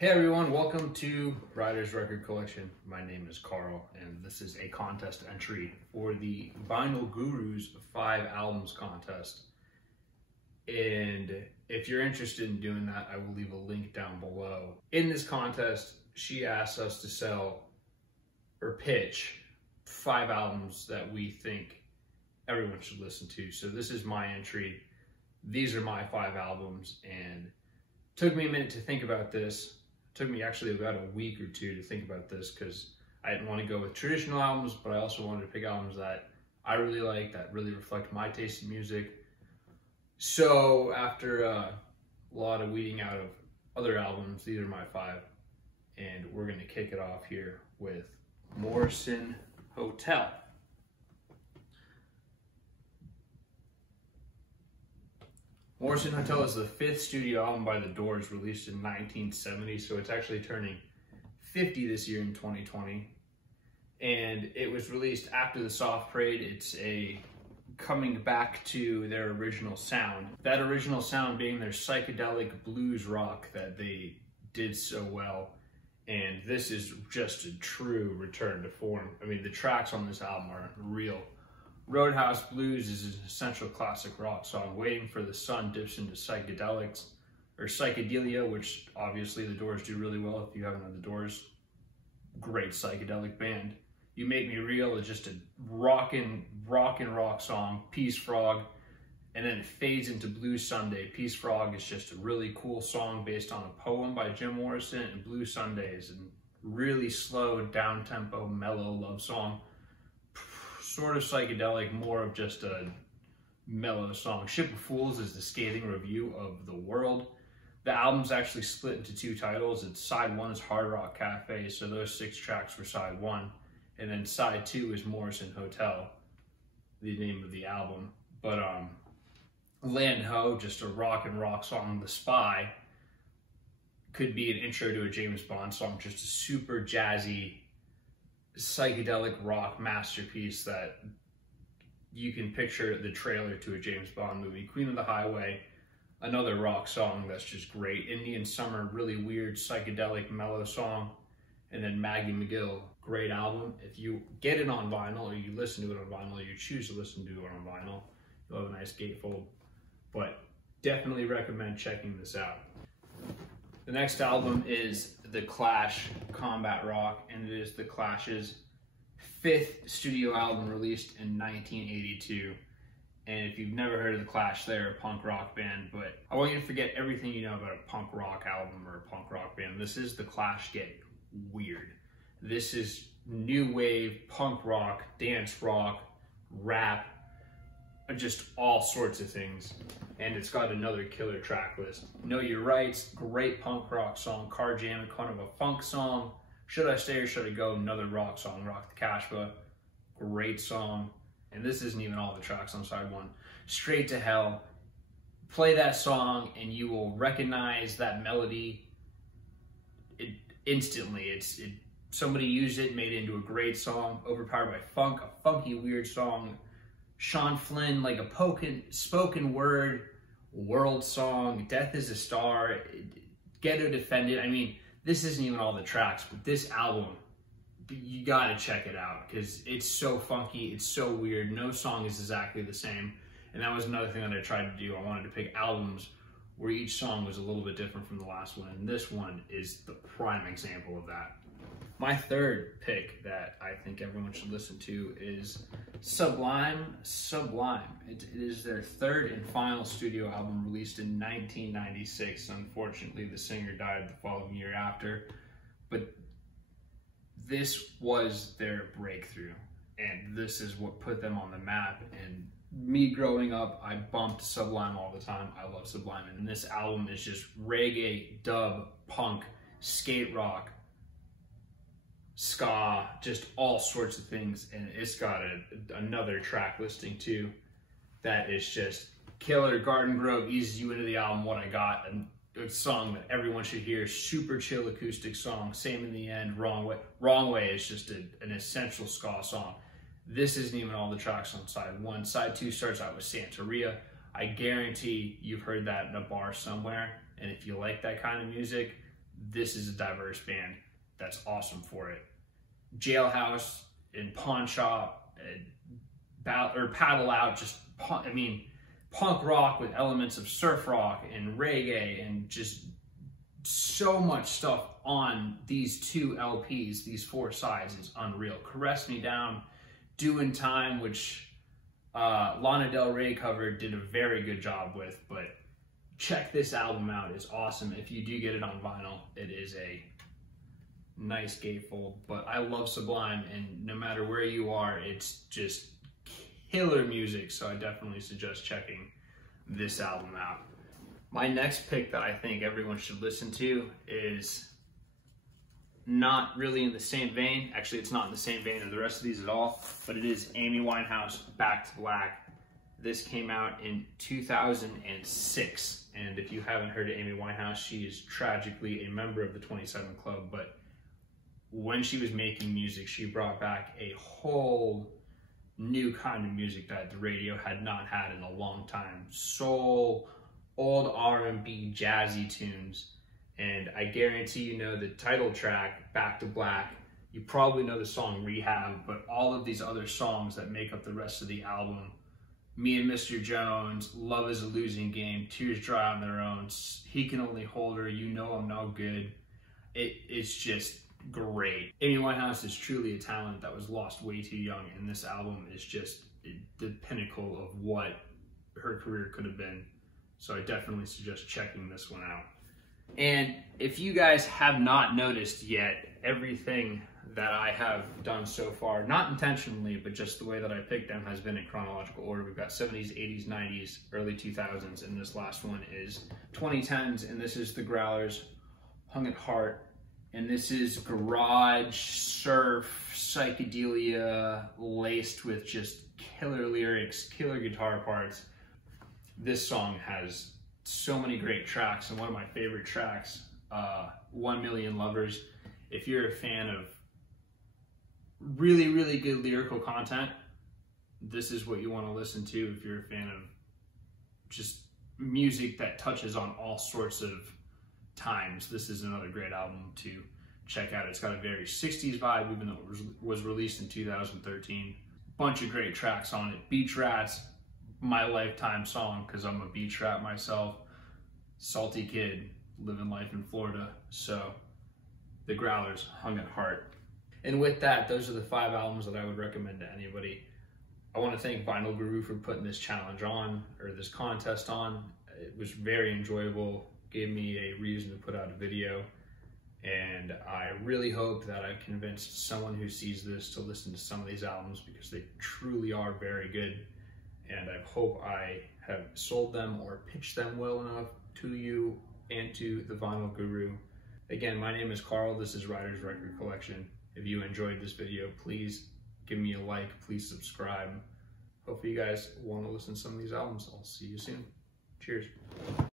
Hey everyone, welcome to Ryder's Record Collection. My name is Carl, and this is a contest entry for the Vinyl Gurus 5 Albums contest. And if you're interested in doing that, I will leave a link down below. In this contest, she asked us to sell or pitch 5 albums that we think everyone should listen to. So this is my entry. These are my 5 albums, and it took me a minute to think about this. Took me actually about a week or two to think about this because I didn't want to go with traditional albums, but I also wanted to pick albums that I really like, that really reflect my taste in music. So after a lot of weeding out of other albums, these are my 5, and we're going to kick it off here with Morrison Hotel. Morrison Hotel is the 5th studio album by The Doors, released in 1970, so it's actually turning 50 this year in 2020. And it was released after the Soft Parade. It's a coming back to their original sound. That original sound being their psychedelic blues rock that they did so well. And this is just a true return to form. I mean, the tracks on this album are real. Roadhouse Blues is an essential classic rock song. Waiting for the Sun dips into psychedelics, or psychedelia, which obviously the Doors do really well. If you haven't heard the Doors, great psychedelic band. You Make Me Real is just a rockin' rock song. Peace Frog, and then it fades into Blue Sunday. Peace Frog is just a really cool song based on a poem by Jim Morrison, and Blue Sunday is a really slow, down-tempo, mellow love song. Sort of psychedelic, more of just a mellow song. Ship of Fools is the scathing review of The World. The album's actually split into 2 titles. It's side 1 is Hard Rock Cafe, so those 6 tracks were side 1. And then side 2 is Morrison Hotel, the name of the album. But Land Ho, just a rock song. The Spy could be an intro to a James Bond song, just a super jazzy, psychedelic rock masterpiece that you can picture the trailer to a James Bond movie. Queen of the Highway, another rock song that's just great. Indian Summer, really weird, psychedelic, mellow song. And then Maggie McGill, great album. If you get it on vinyl, or you listen to it on vinyl, or you choose to listen to it on vinyl, you'll have a nice gatefold. But definitely recommend checking this out. The next album is The Clash, Combat Rock, and it is The Clash's 5th studio album, released in 1982. And if you've never heard of The Clash, they're a punk rock band, but I want you to forget everything you know about a punk rock album or a punk rock band. This is The Clash get weird. This is new wave, punk rock, dance rock, rap, just all sorts of things. And it's got another killer track list. Know Your Rights, great punk rock song. Car Jam, kind of a funk song. Should I Stay or Should I Go, another rock song. Rock the Casbah, great song. And this isn't even all the tracks on side 1. Straight to Hell, play that song and you will recognize that melody instantly. Somebody used it, made it into a great song. Overpowered by Funk, a funky, weird song. Sean Flynn, like a spoken word world song. Death is a Star, Ghetto Defended. I mean, this isn't even all the tracks, but this album, you gotta check it out because it's so funky, it's so weird. No song is exactly the same. And that was another thing that I tried to do. I wanted to pick albums where each song was a little bit different from the last one, and this one is the prime example of that. My third pick that I think everyone should listen to is Sublime Sublime. It is their 3rd and final studio album, released in 1996. Unfortunately, the singer died the following year after, but this was their breakthrough, and this is what put them on the map. And me growing up, I bumped Sublime all the time. I love Sublime, and this album is just reggae, dub, punk, skate rock, ska, just all sorts of things. And it's got another track listing too that is just killer. Garden Grove eases you into the album. What I Got, a song that everyone should hear. Super chill acoustic song. Same in the End. Wrong Way is just an essential ska song. This isn't even all the tracks on side 1. Side 2 starts out with Santeria. I guarantee you've heard that in a bar somewhere, and if you like that kind of music, this is a diverse band that's awesome for it. Jailhouse and Pawn Shop, or Paddle Out, just, I mean, punk rock with elements of surf rock and reggae, and just so much stuff on these 2 LPs, these 4 sides, is unreal. Caress Me Down, Doing Time, which Lana Del Rey cover, did a very good job with, but check this album out. It's awesome. If you do get it on vinyl, it is a nice gatefold. But I love Sublime, and no matter where you are, it's just killer music, so I definitely suggest checking this album out. My next pick that I think everyone should listen to is not really in the same vein. Actually, it's not in the same vein of the rest of these at all, but it is Amy Winehouse, Back to Black. This came out in 2006, and if you haven't heard of Amy Winehouse, she is tragically a member of the 27 Club, but when she was making music, she brought back a whole new kind of music that the radio had not had in a long time. Soul, old R&B, jazzy tunes. And I guarantee you know the title track, Back to Black. You probably know the song Rehab, but all of these other songs that make up the rest of the album, Me and Mr. Jones, Love is a Losing Game, Tears Dry on Their Own, He Can Only Hold Her, You Know I'm No Good. It's just great. Amy Winehouse is truly a talent that was lost way too young, and this album is just the pinnacle of what her career could have been. So I definitely suggest checking this one out. And if you guys have not noticed yet, everything that I have done so far, not intentionally, but just the way that I picked them, has been in chronological order. We've got 70s, 80s, 90s, early 2000s, and this last one is 2010s, and this is the Growlers, Hung at Heart. And this is garage, surf, psychedelia, laced with just killer lyrics, killer guitar parts. This song has so many great tracks, and one of my favorite tracks, 1 Million Lovers. If you're a fan of really, really good lyrical content, this is what you want to listen to. If you're a fan of just music that touches on all sorts of times, this is another great album to check out. It's got a very 60s vibe, even though it was released in 2013. Bunch of great tracks on it. Beach Rats, my lifetime song, because I'm a beach rat myself. Salty kid, living life in Florida. So the Growlers, Hung at Heart. And with that, those are the 5 albums that I would recommend to anybody. I want to thank Vinyl Guru for putting this challenge on, or this contest on. It was very enjoyable, gave me a reason to put out a video, and I really hope that I've convinced someone who sees this to listen to some of these albums, because they truly are very good, and I hope I have sold them or pitched them well enough to you and to the Vinyl Guru. Again, my name is Carl. This is Ryder's Record Collection. If you enjoyed this video, please give me a like, please subscribe. Hopefully you guys want to listen to some of these albums. I'll see you soon. Cheers.